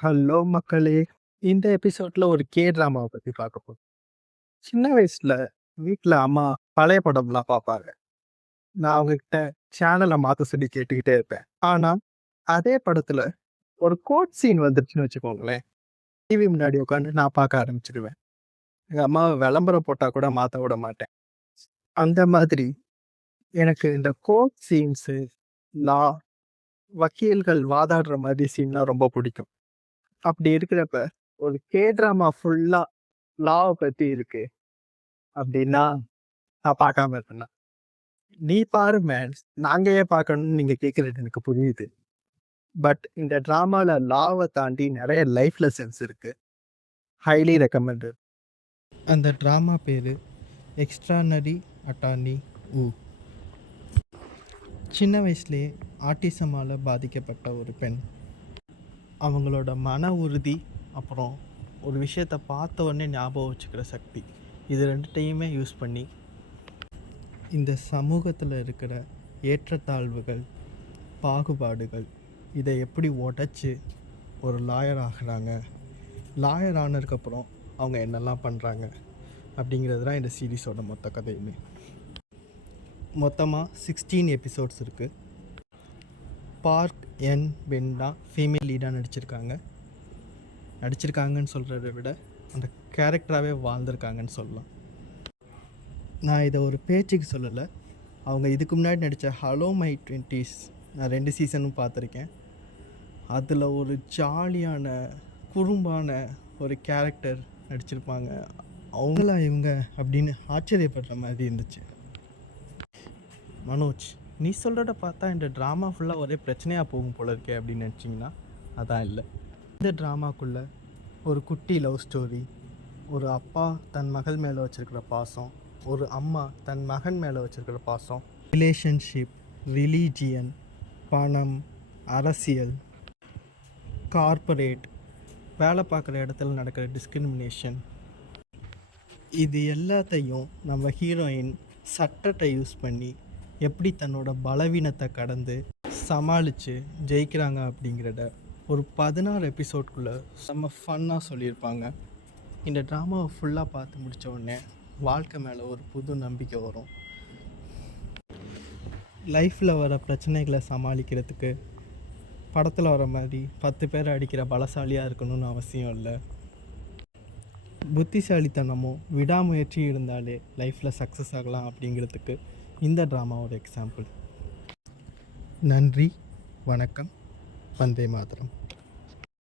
Hello மக்களே! இந்த எபிசோட்ல ஒரு ட்ராமாவ பத்தி பார்க்க போறோம். சின்ன வயசுல வீட்ல அம்மா பழைய படம்லாம் பார்ப்பாங்க. நான் அவங்ககிட்ட சேனல மாத்த சொல்லி கேட்டுக்கிட்டே இருப்பேன். ஆனா, அதே படத்துல ஒரு கோட் சீன் வந்துருச்சுன்னு வச்சுக்கோங்களேன், டிவி முன்னாடி உட்காந்து நான் பார்க்க ஆரம்பிச்சுருவேன். எங்க அம்மாவ விளம்பரம் போட்டா கூட மாத்த விட மாட்டேன். அந்த மாதிரி எனக்கு இந்த கோர்ட் சீன்ஸு, லா, வக்கீல்கள் வாதாடுற மாதிரி சீன்லாம் ரொம்ப பிடிக்கும். அப்படி இருக்கிறப்ப, ஒரு ட்ராமா ஃபுல்லா லாவ பத்தி இருக்கு அப்படின்னா, நான் பார்க்காம இருப்பேனா? நீ பாரு மேன், நாங்க ஏன் பார்க்கணும்னு நீங்க கேட்கிறது எனக்கு புரியுது. பட் இந்த ட்ராமால லாவ தாண்டி நெறைய லைஃப் லெசன்ஸ் இருக்கு. Highly recommended. அந்த ட்ராமா பேர் எக்ஸ்ட்ரானரி அட்டார்னி ஊ. சின்ன வயசுலேயே ஆட்டிசமால் பாதிக்கப்பட்ட ஒரு பெண். அவங்களோட மன உறுதி, அப்புறம் ஒரு விஷயத்தை பார்த்த உடனே ஞாபகம் வச்சுக்கிற சக்தி, இது ரெண்டுத்தையுமே யூஸ் பண்ணி இந்த சமூகத்தில் இருக்கிற ஏற்றத்தாழ்வுகள், பாகுபாடுகள், இதை எப்படி உடச்சி ஒரு லாயர் ஆகிறாங்க, லாயர் ஆனதுக்கப்புறம் அவங்க என்னெல்லாம் பண்ணுறாங்க அப்படிங்கிறது தான் இந்த சீரீஸோட மொத்த கதையுமே. மொத்தமாக 16 எபிசோட்ஸ் இருக்குது. பார்க் என் பென்னா ஃபீமேல் லீடாக நடிச்சிருக்காங்கன்னு சொல்கிறத விட அந்த கேரக்டராகவே வாழ்ந்திருக்காங்கன்னு சொல்லலாம். நான் இதை ஒரு பேச்சுக்கு சொல்லலை. அவங்க இதுக்கு முன்னாடி நடித்த ஹலோ மை 20s நான் 2 சீசனும் பார்த்துருக்கேன். அதில் ஒரு ஜாலியான குறும்பான ஒரு கேரக்டர் நடிச்சிருப்பாங்க. அவங்களா இவங்க அப்படின்னு ஆச்சரியப்படுற மாதிரி இருந்துச்சு. மனோஜ், நீ சொல்கிறத பார்த்தா இந்த ட்ராமா ஃபுல்லாக ஒரே பிரச்சனையாக போகும் போல இருக்கே அப்படின்னு நினச்சிங்கன்னா அதான் இல்லை. இந்த ட்ராமாக்குள்ளே ஒரு குட்டி லவ் ஸ்டோரி, ஒரு அப்பா தன் மகள் மேலே வச்சுருக்கிற பாசம், ஒரு அம்மா தன் மகன் மேலே வச்சுருக்கிற பாசம், ரிலேஷன்ஷிப், ரிலீஜியன், பணம், அரசியல், கார்ப்பரேட், வேலை பார்க்குற இடத்துல நடக்கிற டிஸ்கிரிமினேஷன், இது எல்லாத்தையும் நம்ம ஹீரோயின் சட்டத்தை யூஸ் பண்ணி எப்படி தன்னோட பலவீனத்தை கடந்து சமாளித்து ஜெயிக்கிறாங்க அப்படிங்கிறத ஒரு 16 எபிசோட்குள்ளே செம்ம ஃபன்னாக சொல்லியிருப்பாங்க. இந்த ட்ராமாவை ஃபுல்லாக பார்த்து முடித்த உடனே வாழ்க்கை மேலே ஒரு புது நம்பிக்கை வரும். லைஃப்பில் வர பிரச்சனைகளை சமாளிக்கிறதுக்கு படத்தில் வர மாதிரி 10 பேரை அடிக்கிற பலசாலியாக இருக்கணும்னு அவசியம் இல்லை. புத்திசாலித்தனமும் விடாமுயற்சியும் இருந்தாலே லைஃப்பில் சக்ஸஸ் ஆகலாம் அப்படிங்கிறதுக்கு இந்த ட்ராமாவோட எக்ஸாம்பிள். நன்றி, வணக்கம், வந்தே மாதரம்.